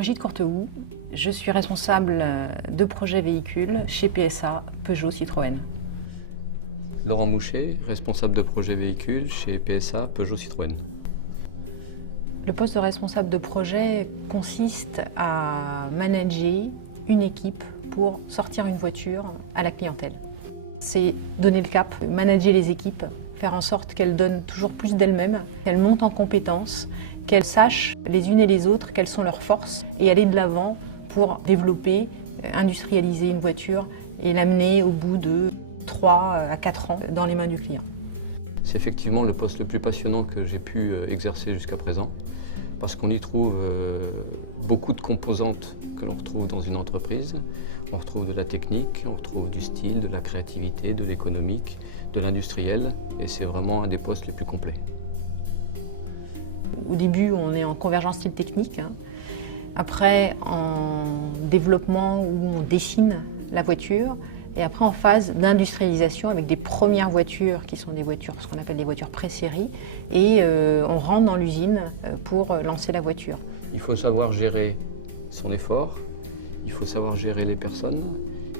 Brigitte Courtehoux, je suis responsable de projet véhicule chez PSA, Peugeot Citroën. Laurent Mouchet, responsable de projet véhicule chez PSA, Peugeot Citroën. Le poste de responsable de projet consiste à manager une équipe pour sortir une voiture à la clientèle. C'est donner le cap, manager les équipes, faire en sorte qu'elles donnent toujours plus d'elles-mêmes, qu'elles montent en compétences, qu'elles sachent les unes et les autres quelles sont leurs forces et aller de l'avant pour développer, industrialiser une voiture et l'amener au bout de 3 à 4 ans dans les mains du client. C'est effectivement le poste le plus passionnant que j'ai pu exercer jusqu'à présent parce qu'on y trouve beaucoup de composantes que l'on retrouve dans une entreprise. On retrouve de la technique, on retrouve du style, de la créativité, de l'économique, de l'industriel et c'est vraiment un des postes les plus complets. Au début, on est en convergence style technique. Après, en développement où on dessine la voiture. Et après, en phase d'industrialisation avec des premières voitures qui sont des voitures, ce qu'on appelle des voitures pré-série. Et on rentre dans l'usine pour lancer la voiture. Il faut savoir gérer son effort, il faut savoir gérer les personnes,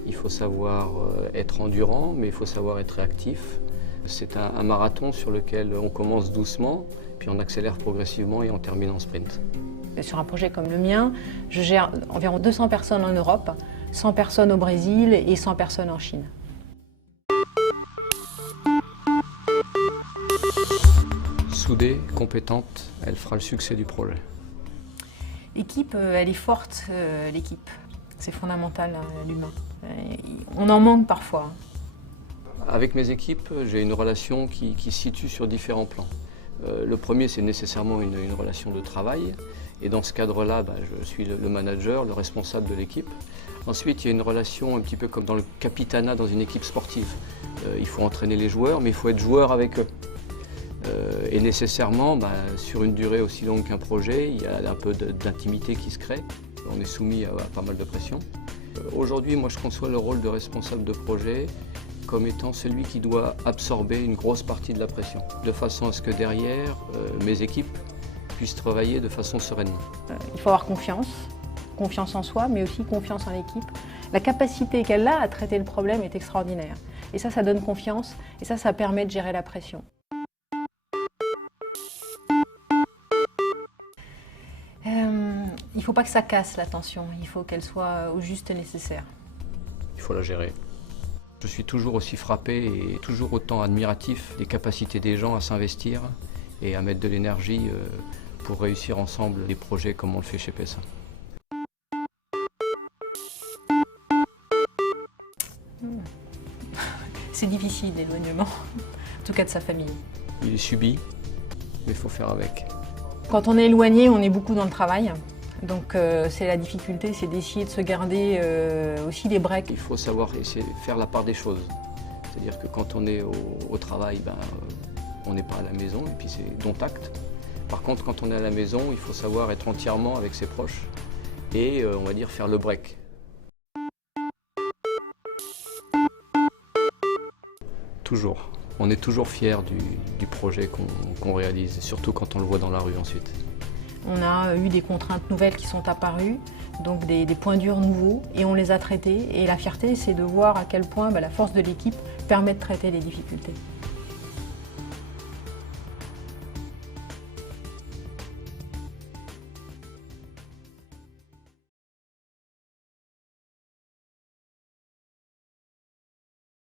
il faut savoir être endurant, mais il faut savoir être réactif. C'est un marathon sur lequel on commence doucement, puis on accélère progressivement et on termine en sprint. Sur un projet comme le mien, je gère environ 200 personnes en Europe, 100 personnes au Brésil et 100 personnes en Chine. Soudée, compétente, elle fera le succès du projet. L'équipe, elle est forte, l'équipe. C'est fondamental, l'humain. On en manque parfois. Avec mes équipes, j'ai une relation qui se situe sur différents plans. Le premier, c'est nécessairement une relation de travail. Et dans ce cadre-là, je suis le manager, le responsable de l'équipe. Ensuite, il y a une relation un petit peu comme dans le capitanat dans une équipe sportive. Il faut entraîner les joueurs, mais il faut être joueur avec eux. Et nécessairement, sur une durée aussi longue qu'un projet, il y a un peu d'intimité qui se crée. On est soumis à pas mal de pression. Aujourd'hui, moi, je conçois le rôle de responsable de projet comme étant celui qui doit absorber une grosse partie de la pression, de façon à ce que derrière, mes équipes puissent travailler de façon sereine. Il faut avoir confiance en soi, mais aussi confiance en l'équipe. La capacité qu'elle a à traiter le problème est extraordinaire. Et ça donne confiance, et ça permet de gérer la pression. Il ne faut pas que ça casse la tension, il faut qu'elle soit au juste nécessaire. Il faut la gérer. Je suis toujours aussi frappé et toujours autant admiratif des capacités des gens à s'investir et à mettre de l'énergie pour réussir ensemble des projets comme on le fait chez PSA. C'est difficile l'éloignement, en tout cas de sa famille. Il est subi, mais il faut faire avec. Quand on est éloigné, on est beaucoup dans le travail. Donc c'est la difficulté, c'est d'essayer de se garder aussi des breaks. Il faut savoir essayer de faire la part des choses. C'est-à-dire que quand on est au travail, on n'est pas à la maison et puis c'est dont acte. Par contre, quand on est à la maison, il faut savoir être entièrement avec ses proches et on va dire faire le break. Toujours. On est toujours fiers du projet qu'on réalise, surtout quand on le voit dans la rue ensuite. On a eu des contraintes nouvelles qui sont apparues, donc des points durs nouveaux, et on les a traités. Et la fierté, c'est de voir à quel point la force de l'équipe permet de traiter les difficultés.